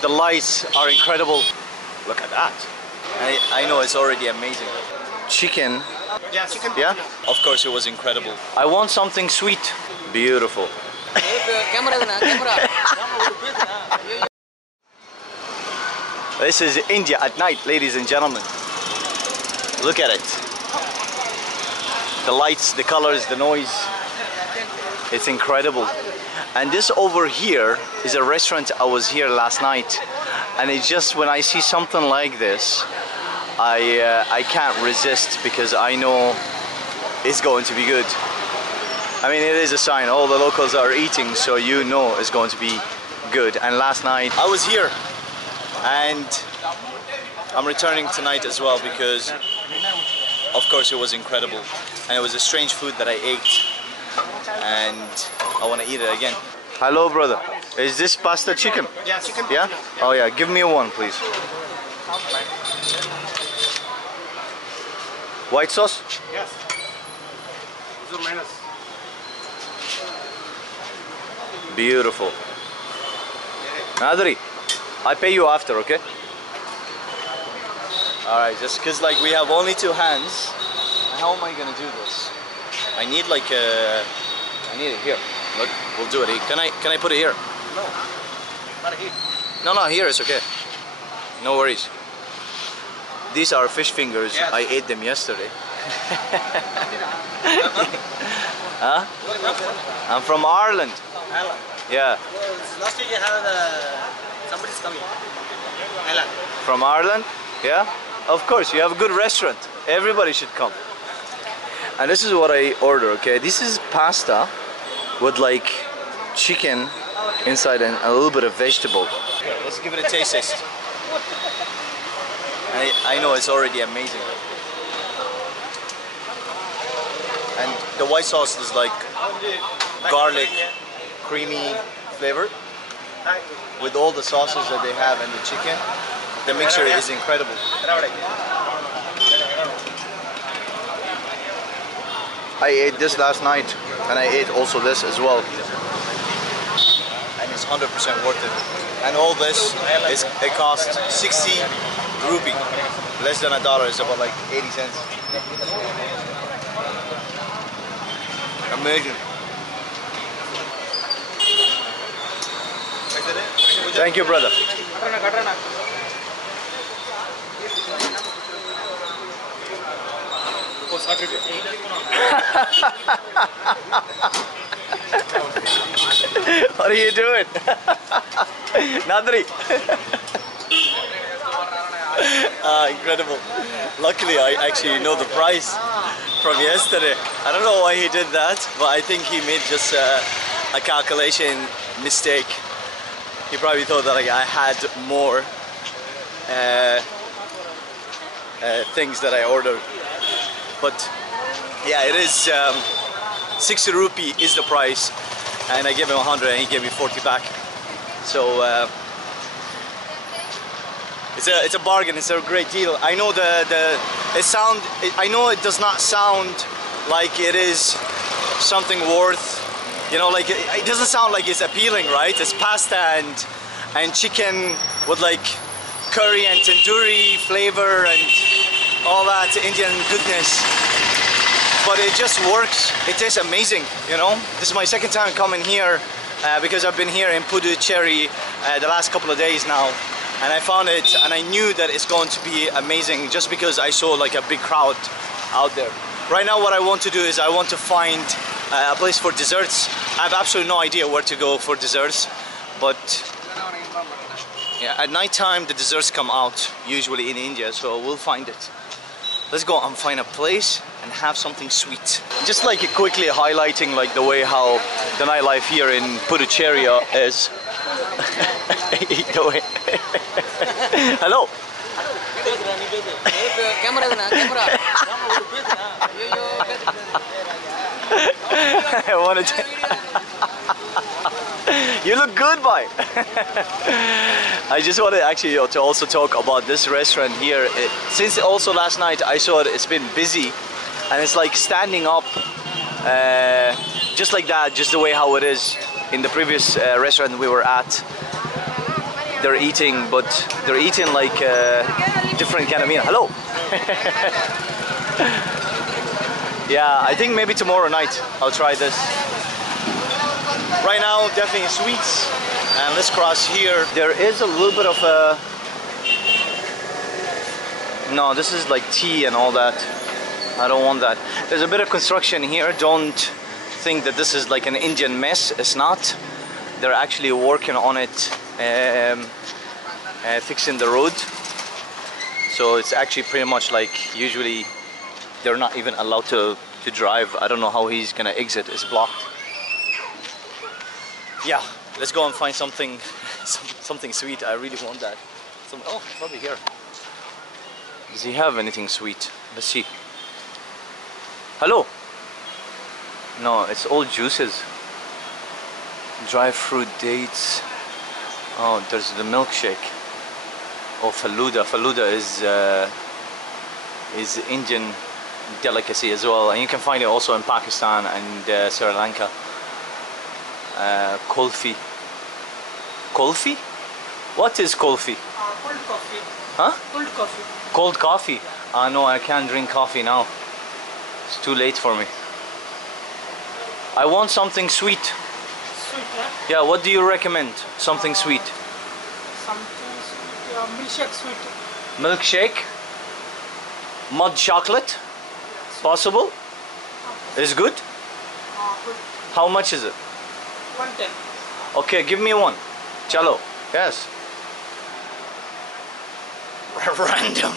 The lights are incredible. Look at that. I know it's already amazing. Chicken. Yeah, chicken. Yeah? Of course it was incredible. I want something sweet. Beautiful. This is India at night, ladies and gentlemen. Look at it. The lights, the colors, the noise. It's incredible. And this over here is a restaurant. I was here last night, and it's just when I see something like this, I can't resist, because I know it's going to be good. I mean, it is a sign. All the locals are eating, so you know it's going to be good. And last night I was here, and I'm returning tonight as well, because of course it was incredible, and it was a strange food that I ate, and I want to eat it again. Hello, brother. Is this pasta chicken? Yeah, chicken. Yeah? Oh yeah, give me one, please. White sauce? Yes. Beautiful. Nadri, I pay you after, okay? Alright, just because like we have only 2 hands. How am I gonna do this? I need like a... I need it here. Look, we'll do it. Can I put it here? No, not here. No, here it's okay. No worries. These are fish fingers. Yes. I ate them yesterday. Huh? I'm from Ireland. Ireland. Yeah. Last week you had somebody's coming. Ireland. From Ireland? Yeah? Of course, you have a good restaurant. Everybody should come. And this is what I order, okay? This is pasta with like chicken inside and a little bit of vegetable. Okay, let's give it a taste test. I know it's already amazing. And the white sauce is like garlic, creamy flavor with all the sauces that they have and the chicken. The mixture is incredible. I ate this last night, and I ate also this as well. And it's 100% worth it. And all this it costs 60 rupee, less than $1. It's about like 80 cents. Amazing. Thank you, brother. What are you doing? Nadri. Incredible. Luckily, I actually know the price from yesterday. I don't know why he did that, but I think he made just a calculation mistake. He probably thought that like, I had more things that I ordered. But yeah, it is 60 rupee is the price, and I gave him 100 and he gave me 40 back. So it's a bargain. It's a great deal. I know I know it does not sound like it is something worth, you know, like it doesn't sound like it's appealing, right? It's pasta and chicken with like curry and tandoori flavor and all that Indian goodness. But it just works. It tastes amazing, you know. This is my second time coming here because I've been here in Puducherry the last couple of days now, and I found it and I knew that it's going to be amazing just because I saw like a big crowd out there. Right now what I want to do is I want to find a place for desserts. I have absolutely no idea where to go for desserts, but yeah, at night time the desserts come out usually in India, so we'll find it. Let's go and find a place and have something sweet. Just like quickly highlighting like the way how the nightlife here in Puducherry is. Hello. I wanted to. You look good, boy. I just wanted actually to also talk about this restaurant here. Since also last night I saw it's been busy, and it's like standing up just like that, just the way how it is. in the previous restaurant we were at, they're eating, but they're eating like different kind of meal. Hello. Yeah, I think maybe tomorrow night I'll try this. Right now, definitely sweets. And let's cross here. There is a little bit of a... No, this is like tea and all that. I don't want that. There's a bit of construction here. Don't think that this is like an Indian mess. It's not. They're actually working on it, fixing the road. So it's actually pretty much like usually they're not even allowed to drive. I don't know how he's gonna exit. It's blocked. Yeah, let's go and find something something sweet. I really want that. Oh, probably here. Does he have anything sweet? Let's see. Hello. No, it's all juices. Dry fruit, dates. Oh, there's the milkshake. Oh, faluda. Faluda is Indian delicacy as well, and you can find it also in Pakistan and Sri Lanka. Kulfi. Kulfi? What is kulfi? Cold coffee. Huh? Cold coffee. Cold coffee? No, I can't drink coffee now. It's too late for me. I want something sweet. Sweet, yeah? Yeah, what do you recommend? Something sweet. Something sweet, milkshake sweet. Milkshake? Mud chocolate? Possible? Is good? Good. How much is it? 110. Okay, give me one. Chalo. Yes. Random.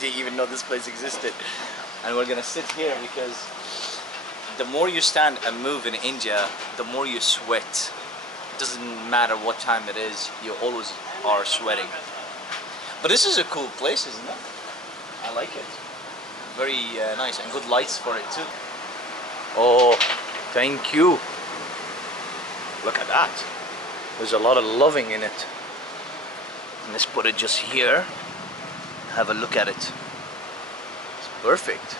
Didn't even know this place existed. And we're gonna sit here because the more you stand and move in India, the more you sweat. It doesn't matter what time it is, you always are sweating. But this is a cool place, isn't it? I like it. Very nice, and good lights for it too. Oh, thank you. Look at that. There's a lot of loving in it. And let's put it just here. Have a look at it. It's perfect.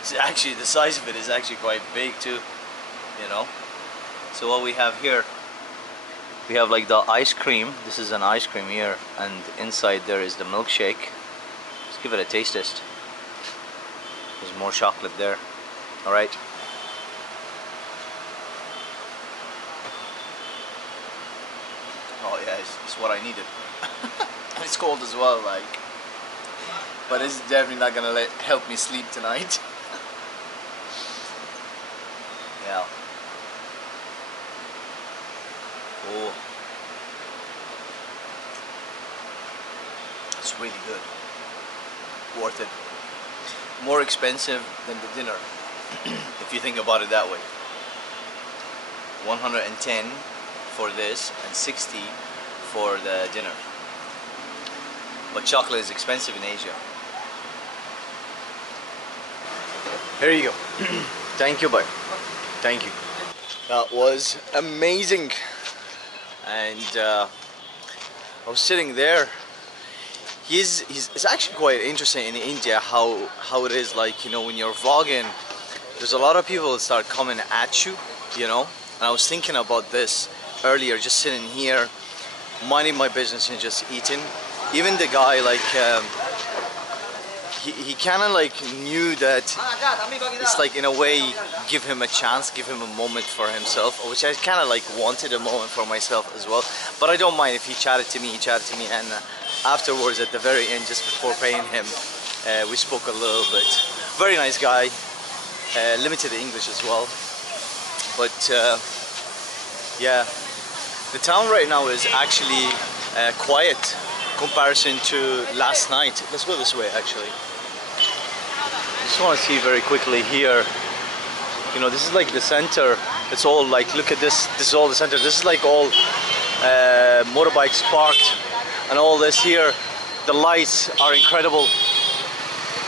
It's actually, the size of it is actually quite big too, you know. So what we have here, we have like the ice cream. This is an ice cream here, and inside there is the milkshake. Let's give it a taste test. There's more chocolate there. All right. Oh yeah, it's what I needed. It's cold as well, like. But it's definitely not gonna help me sleep tonight. Yeah. Oh. It's really good. Worth it. More expensive than the dinner, if you think about it that way. 110 for this and 60 for the dinner. But chocolate is expensive in Asia. Here you go. Thank you, bye. Thank you. That was amazing. And I was sitting there. It's actually quite interesting in India how it is, like, you know, when you're vlogging, there's a lot of people that start coming at you, you know. And I was thinking about this earlier, just sitting here, minding my business and just eating. Even the guy, like, he kind of like knew that it's like, in a way, give him a chance, give him a moment for himself, which I kind of like wanted a moment for myself as well. But I don't mind if he chatted to me, and afterwards at the very end, just before paying him, we spoke a little bit. Very nice guy, limited English as well. But yeah, the town right now is actually quiet comparison to last night. Let's go this way actually. I just want to see very quickly here. You know, this is like the center. It's all like, look at this. This is all the center. This is like all motorbikes parked, and all this here. The lights are incredible.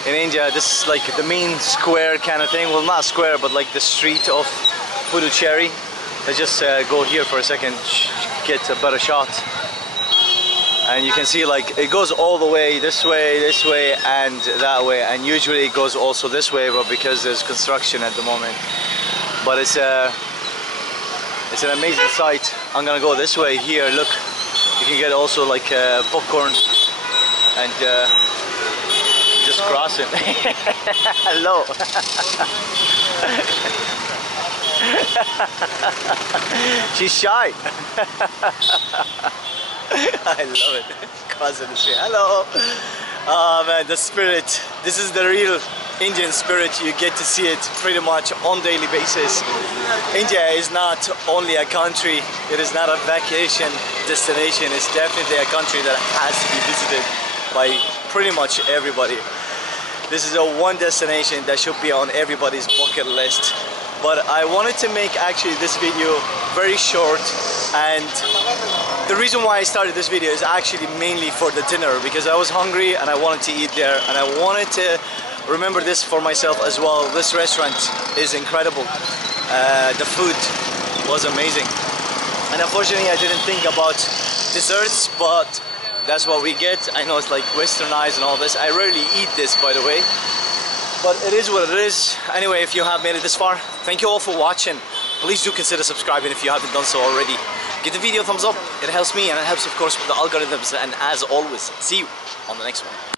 In India, this is like the main square kind of thing. Well, not square, but like the street of Puducherry. Let's just go here for a second, get a better shot. and you can see like it goes all the way this way and that way, and usually it goes also this way, but because there's construction at the moment. But it's an amazing sight. I'm gonna go this way here. Look, you can get also like popcorn and just cross it. Hello. She's shy. I love it. Crossing the street. Hello. Oh man, the spirit. This is the real Indian spirit. You get to see it pretty much on daily basis. India is not only a country, it is not a vacation destination. It's definitely a country that has to be visited by pretty much everybody. This is a one destination that should be on everybody's bucket list. But I wanted to make actually this video very short, and the reason why I started this video is actually mainly for the dinner, because I was hungry and I wanted to eat there, and I wanted to remember this for myself as well. This restaurant is incredible. The food was amazing, and unfortunately I didn't think about desserts, but that's what we get. I know it's like westernized and all this. I rarely eat this, by the way, but it is what it is. Anyway, if you have made it this far, thank you all for watching. Please do consider subscribing if you haven't done so already. Give the video a thumbs up, it helps me and it helps of course with the algorithms, and as always, see you on the next one.